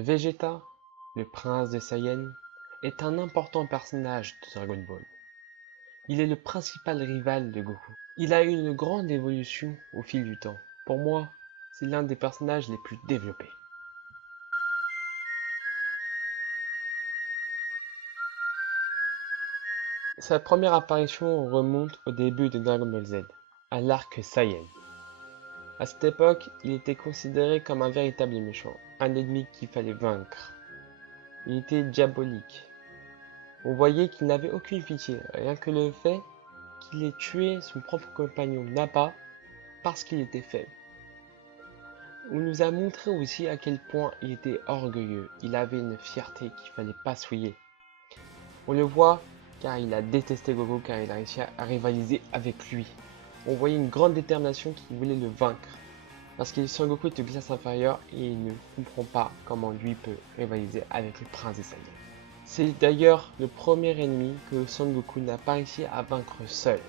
Vegeta, le prince de Saiyan, est un important personnage de Dragon Ball. Il est le principal rival de Goku. Il a eu une grande évolution au fil du temps. Pour moi, c'est l'un des personnages les plus développés. Sa première apparition remonte au début de Dragon Ball Z, à l'arc Saiyan. À cette époque, il était considéré comme un véritable méchant, un ennemi qu'il fallait vaincre. Il était diabolique. On voyait qu'il n'avait aucune pitié, rien que le fait qu'il ait tué son propre compagnon Nappa parce qu'il était faible. On nous a montré aussi à quel point il était orgueilleux, il avait une fierté qu'il fallait pas souiller. On le voit car il a détesté Goku car il a réussi à rivaliser avec lui. On voyait une grande détermination qu'il voulait le vaincre. Parce que Son Goku est de classe inférieure et il ne comprend pas comment lui peut rivaliser avec le prince des Saiyans. C'est d'ailleurs le premier ennemi que Son Goku n'a pas réussi à vaincre seul.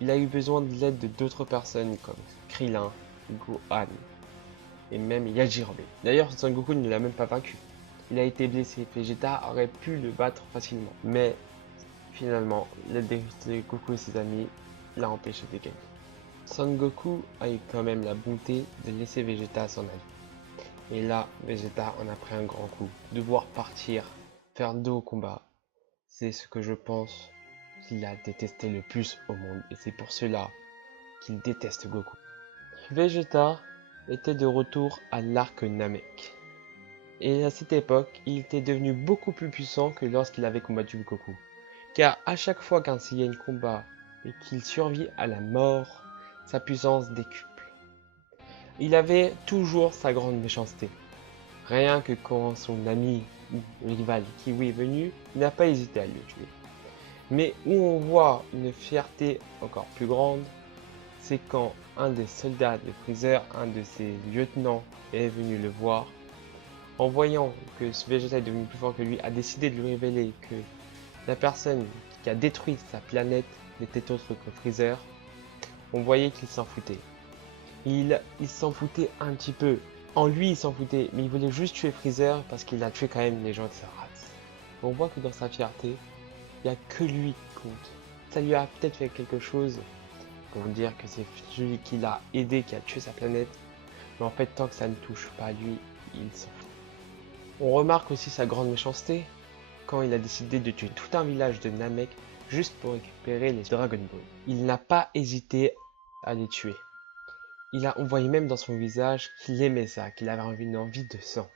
Il a eu besoin de l'aide de d'autres personnes comme Krillin, Gohan et même Yajirobe. D'ailleurs, Son Goku ne l'a même pas vaincu. Il a été blessé, Vegeta aurait pu le battre facilement. Mais finalement, l'aide de Goku et ses amis l'a empêché de gagner. Son Goku a eu quand même la bonté de laisser Vegeta s'en aller. Et là, Vegeta en a pris un grand coup. Devoir partir, faire dos au combat, c'est ce que je pense qu'il a détesté le plus au monde. Et c'est pour cela qu'il déteste Goku. Vegeta était de retour à l'arc Namek. Et à cette époque, il était devenu beaucoup plus puissant que lorsqu'il avait combattu Goku. Car à chaque fois qu'un Saiyan combat et qu'il survit à la mort, sa puissance décuple. Il avait toujours sa grande méchanceté. Rien que quand son ami ou rival Kiwi est venu, il n'a pas hésité à le tuer. Mais où on voit une fierté encore plus grande, c'est quand un des soldats de Freezer, un de ses lieutenants, est venu le voir. En voyant que ce Vegeta est devenu plus fort que lui, a décidé de lui révéler que la personne qui a détruit sa planète n'était autre que Freezer. On voyait qu'il s'en foutait. Il s'en foutait un petit peu. En lui, il s'en foutait, mais il voulait juste tuer Freezer parce qu'il a tué quand même les gens de sa race. On voit que dans sa fierté, il n'y a que lui qui compte. Ça lui a peut-être fait quelque chose pour dire que c'est celui qui l'a aidé, qui a tué sa planète. Mais en fait, tant que ça ne touche pas à lui, il s'en fout. On remarque aussi sa grande méchanceté quand il a décidé de tuer tout un village de Namek juste pour récupérer les Dragon Ball. Il n'a pas hésité à les tuer. On voyait même dans son visage qu'il aimait ça, qu'il avait une envie de sang.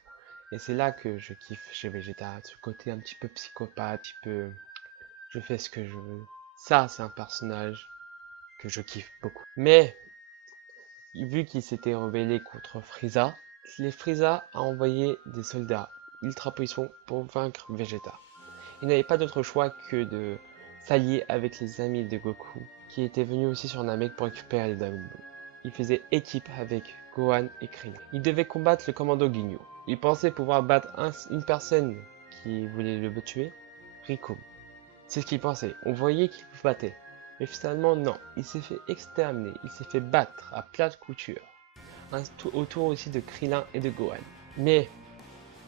Et c'est là que je kiffe chez Vegeta, ce côté un petit peu psychopathe, un petit peu je fais ce que je veux. Ça, c'est un personnage que je kiffe beaucoup. Mais, vu qu'il s'était rebellé contre Frieza, Frieza a envoyé des soldats ultra puissants pour vaincre Vegeta. Il n'avait pas d'autre choix que de s'allier avec les amis de Goku, qui étaient venus aussi sur Namek pour récupérer les Dragon Ball. Il faisait équipe avec Gohan et Krillin. Il devait combattre le commando Ginyu. Il pensait pouvoir battre une personne qui voulait le tuer, Riku. C'est ce qu'il pensait. On voyait qu'il se battait. Mais finalement, non. Il s'est fait exterminer. Il s'est fait battre à plat de couture. Autour aussi de Krillin et de Gohan. Mais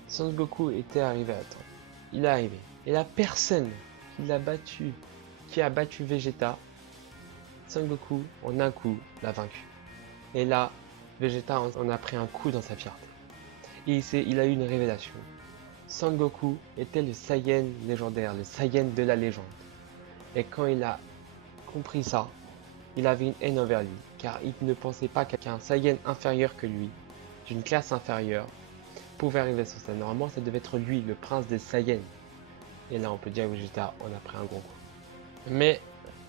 Son Goku était arrivé à temps. Il est arrivé. Et la personne qui a battu Vegeta, Son Goku, en un coup, l'a vaincu. Et là, Vegeta en a pris un coup dans sa fierté. Et il a eu une révélation. Son Goku était le Saiyan légendaire, le Saiyan de la légende. Et quand il a compris ça, il avait une haine envers lui, car il ne pensait pas qu'un Saiyan inférieur que lui, d'une classe inférieure, pouvait arriver sur ça. Normalement, ça devait être lui, le prince des Saiyans. Et là, on peut dire que Vegeta en a pris un gros coup. Mais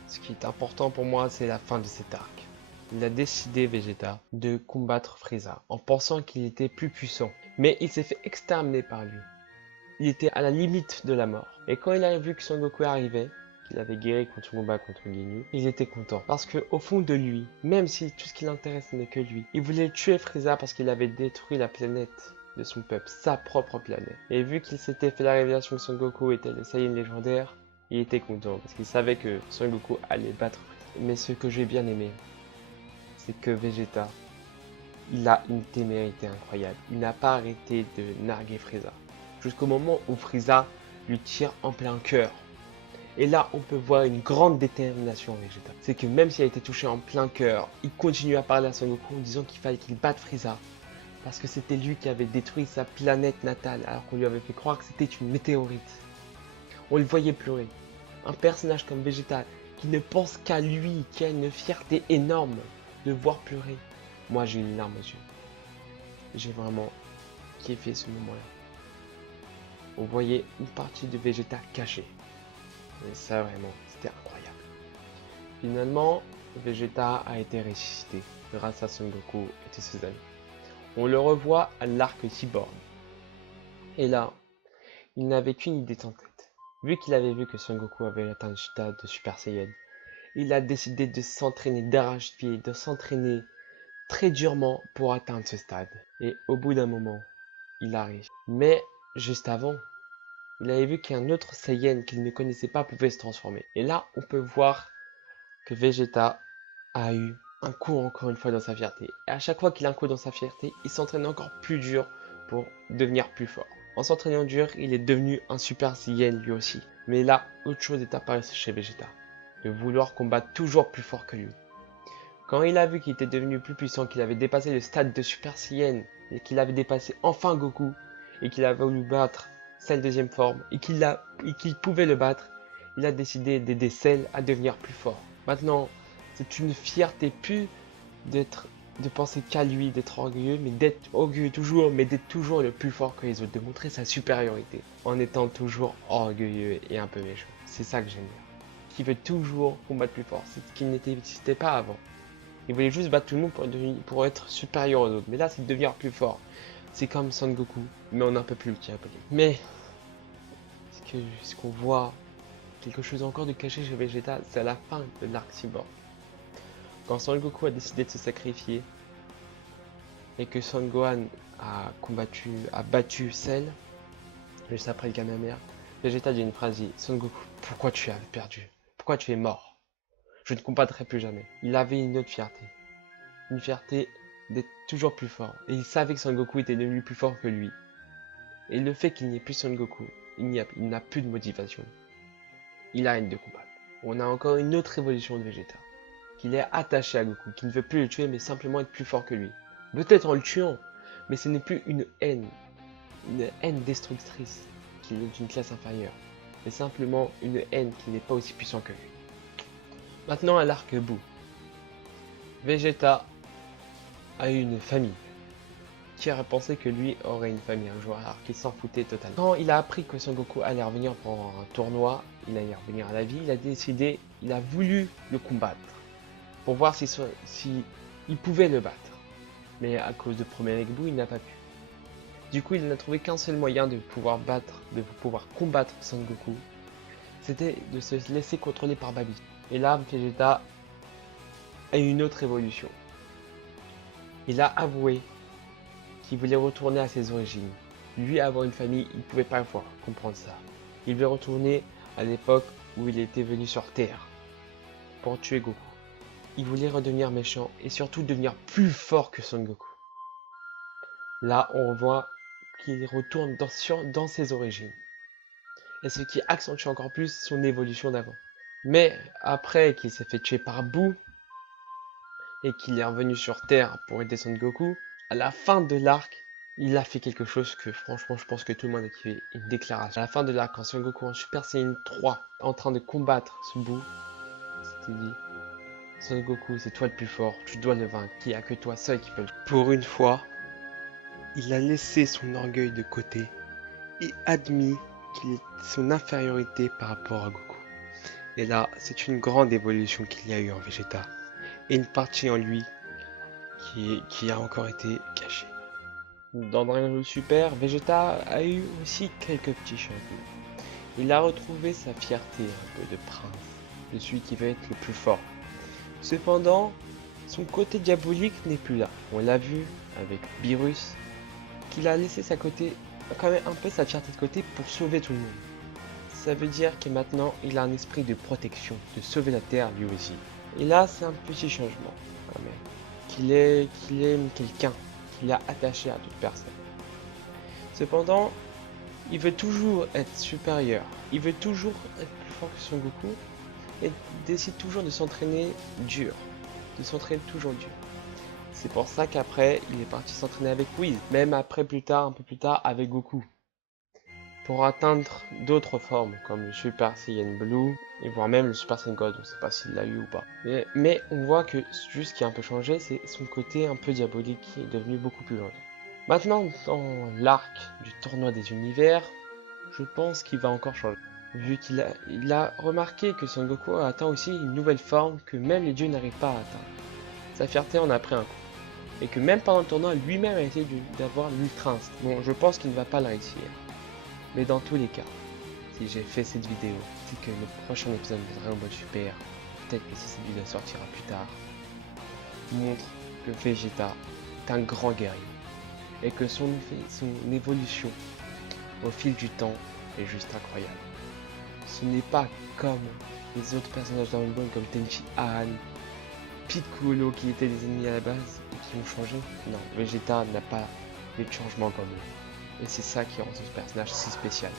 ce qui est important pour moi, c'est la fin de cet arc. Il a décidé, Vegeta, de combattre Frieza, en pensant qu'il était plus puissant. Mais il s'est fait exterminer par lui. Il était à la limite de la mort. Et quand il a vu que Son Goku arrivait, qu'il avait guéri contre son combat contre Ginyu, il était content. Parce que au fond de lui, même si tout ce qui l'intéresse n'est que lui, il voulait tuer Frieza parce qu'il avait détruit la planète de son peuple, sa propre planète. Et vu qu'il s'était fait la révélation que Son Goku était le Saiyan légendaire, il était content parce qu'il savait que Son Goku allait battre Frieza. Mais ce que j'ai bien aimé, c'est que Vegeta il a une témérité incroyable. Il n'a pas arrêté de narguer Frieza. Jusqu'au moment où Frieza lui tire en plein cœur. Et là, on peut voir une grande détermination en Vegeta. C'est que même s'il a été touché en plein cœur, il continue à parler à Son Goku en disant qu'il fallait qu'il batte Frieza. Parce que c'était lui qui avait détruit sa planète natale, alors qu'on lui avait fait croire que c'était une météorite. On le voyait pleurer. Un personnage comme Vegeta, qui ne pense qu'à lui, qui a une fierté énorme de voir pleurer. Moi, j'ai une larme aux yeux. J'ai vraiment kiffé ce moment-là. On voyait une partie de Vegeta cachée. Et ça, vraiment, c'était incroyable. Finalement, Vegeta a été ressuscité grâce à Son Goku et tous ses amis. On le revoit à l'arc Cyborg. Et là, il n'avait qu'une idée en tête. Vu qu'il avait vu que Son Goku avait atteint le stade de Super Saiyan, il a décidé de s'entraîner d'arrache-pied, de s'entraîner très durement pour atteindre ce stade. Et au bout d'un moment, il arrive. Mais juste avant, il avait vu qu'un autre Saiyan qu'il ne connaissait pas pouvait se transformer. Et là, on peut voir que Vegeta a eu un coup encore une fois dans sa fierté. Et à chaque fois qu'il a un coup dans sa fierté, il s'entraîne encore plus dur pour devenir plus fort. En s'entraînant dur, il est devenu un Super Saiyan lui aussi. Mais là, autre chose est apparue chez Vegeta. De vouloir combattre toujours plus fort que lui. Quand il a vu qu'il était devenu plus puissant, qu'il avait dépassé le stade de Super Saiyan, et qu'il avait dépassé enfin Goku, et qu'il avait voulu battre Cell deuxième forme, et qu'il pouvait le battre, il a décidé d'aider Cell à devenir plus fort. Maintenant, c'est une fierté plus de penser qu'à lui, d'être orgueilleux, mais d'être orgueilleux toujours, mais d'être toujours le plus fort que les autres, de montrer sa supériorité, en étant toujours orgueilleux et un peu méchant. C'est ça que j'aime bien. Qui veut toujours combattre plus fort, c'est ce qui n'existait pas avant. Il voulait juste battre tout le monde pour être supérieur aux autres, mais là c'est de devenir plus fort. C'est comme Son Goku, mais on est un peu plus petit, un peu. Mais ce qu'on voit quelque chose encore de caché chez Vegeta, c'est à la fin de l'arc Cyborg. Quand Son Goku a décidé de se sacrifier et que Son Gohan a battu Cell, juste après le Kamehameha, Vegeta dit une phrase, dit Son Goku, pourquoi tu as perdu? Pourquoi tu es mort? Je ne combattrai plus jamais. Il avait une autre fierté. Une fierté d'être toujours plus fort. Et il savait que Son Goku était devenu plus fort que lui. Et le fait qu'il n'y ait plus Son Goku, il n'a plus de motivation. Il a haine de combattre. On a encore une autre évolution de Vegeta. Qu'il est attaché à Goku, qui ne veut plus le tuer, mais simplement être plus fort que lui. Peut-être en le tuant, mais ce n'est plus une haine destructrice, qu'il est d'une classe inférieure. Mais simplement une haine qui n'est pas aussi puissante que lui. Maintenant à l'arc Buu. Vegeta a eu une famille. Qui aurait pensé que lui aurait une famille un jour, alors qu'il s'en foutait totalement. Quand il a appris que Son Goku allait revenir pour un tournoi, il allait revenir à la vie, il a voulu le combattre. Pour voir si il pouvait le battre. Mais à cause de problèmes avec Buu, il n'a pas pu. Du coup, il n'a trouvé qu'un seul moyen de pouvoir combattre Son Goku. C'était de se laisser contrôler par Babidi. Et là, Vegeta a eu une autre évolution. Il a avoué qu'il voulait retourner à ses origines. Lui, avoir une famille, il ne pouvait pas comprendre ça. Il voulait retourner à l'époque où il était venu sur Terre pour tuer Goku. Il voulait redevenir méchant et surtout devenir plus fort que Son Goku. Là, on voit qu'il retourne dans ses origines. Et ce qui accentue encore plus son évolution d'avant. Mais après qu'il s'est fait tuer par Buu et qu'il est revenu sur Terre pour aider Son Goku, à la fin de l'arc, il a fait quelque chose que franchement je pense que tout le monde a kiffé, une déclaration. À la fin de l'arc, quand Son Goku en Super Saiyan 3 en train de combattre ce Buu, c'était dit Son Goku, c'est toi le plus fort, tu dois le vaincre, il n'y a que toi seul qui peut le. Pour une fois, il a laissé son orgueil de côté et admis son infériorité par rapport à Goku. Et là, c'est une grande évolution qu'il y a eu en Vegeta. Et une partie en lui qui a encore été cachée. Dans Dragon Ball Super, Vegeta a eu aussi quelques petits changements. Il a retrouvé sa fierté un peu de prince, de celui qui veut être le plus fort. Cependant, son côté diabolique n'est plus là. On l'a vu avec Beerus, qu'il a laissé quand même un peu sa fierté de côté pour sauver tout le monde. Ça veut dire que maintenant, il a un esprit de protection, de sauver la Terre lui aussi. Et là, c'est un petit changement, quand même, qu'il aime quelqu'un, qu'il est attaché à toute personne. Cependant, il veut toujours être supérieur, il veut toujours être plus fort que Son Goku et décide toujours de s'entraîner dur, de s'entraîner toujours dur. C'est pour ça qu'après, il est parti s'entraîner avec Whis, même après plus tard, un peu plus tard, avec Goku. Pour atteindre d'autres formes, comme le Super Saiyan Blue, et voire même le Super Saiyan God, on ne sait pas s'il l'a eu ou pas. Mais on voit que juste ce qui a un peu changé, c'est son côté un peu diabolique qui est devenu beaucoup plus grand. Maintenant, dans l'arc du tournoi des univers, je pense qu'il va encore changer. Vu qu'il a remarqué que Son Goku a atteint aussi une nouvelle forme que même les dieux n'arrivent pas à atteindre. Sa fierté en a pris un coup. Et que même pendant le tournoi, lui-même a essayé d'avoir l'Ultra Instinct. Bon, je pense qu'il ne va pas le réussir. Mais dans tous les cas, si j'ai fait cette vidéo, c'est que le prochain épisode de Dragon Ball Super, peut-être que si cette vidéo sortira plus tard, montre que Vegeta est un grand guerrier. Et que son évolution au fil du temps est juste incroyable. Ce n'est pas comme les autres personnages Dragon Ball comme Tenchi Han, Piccolo qui étaient des ennemis à la base et qui ont changé. Non, Vegeta n'a pas eu de changement comme eux. Et c'est ça qui rend ce personnage si spécial.